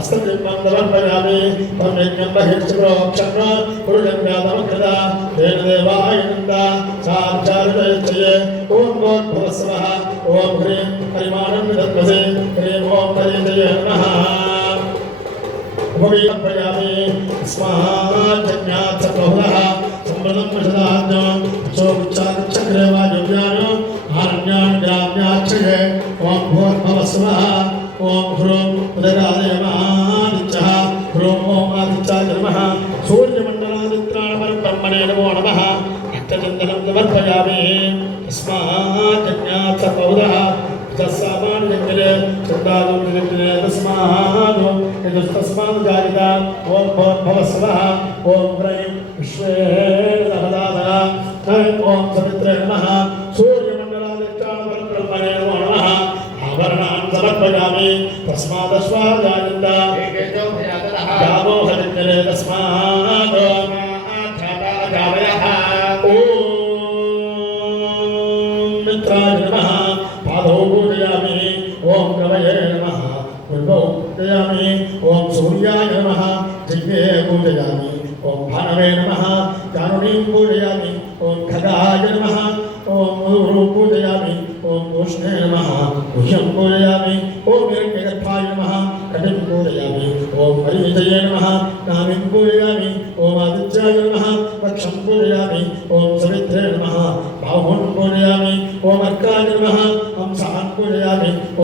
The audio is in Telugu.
హస్తలింబందలర్పయామి త్వం యజ్ఞం బహిష్ప్రోక్షణ పురుగంగాదమకృత తేన దేవాయ నంద సాచారితయే ఓం గోద్భవస్వ ఓం హ్రీం హరిమాణం విదత్మసే హ్రీం ఓం హరిజయ నమః ఉపవీర్పయామి స్మాజ్ఞాత బహుళ సంవృతం ప్రసదాజ్ఞ చోపుచ్చారుచక్రవాయువ్యాన ఆరణ్యాన్ గ్రామ్యాక్షే ఓం భూర్భవస్వ ఓం హ్రూం ఉదరాదేవా నమ సూర్యమండలాదిత్రాణపరం బ్రహ్మణే నమో నమ రక్తచందనం సమర్పయామి తస్మాజ్ఞాత బౌధ తస్మాన్యే చందాదు తస్మాదు తస్మాన్ జాగిత ఓం భవ శివ ఓం హ్రైం విశ్వే ఓం సవిత్రే నమ సూర్యమండలాదిత్రాణపరం బ్రహ్మణే నమో నమ ఆభరణాన్ని సమర్పయామి తస్మాదస్వాజాగిత పూజయామి ఓం సూర్యాయ నమ జిగ్నే పూజయామి ఓం భానవే నమ కారుణీం పూజయామి ఓం ఖగాయ నమ ఓం పూజయామి ఓం ఉష్ణే నమ గుహ్యం పూజయామి ఓం ఇర్కే कटिङ्कूरयामि ॐ परिहितये नमः कामिं पूरयामि ॐ आदित्याय नमः वक्षं पूरयामि ॐ सवित्रे नमः बाहुं पूरयामि ॐ अर्काय नमः हंसान् पूरयामि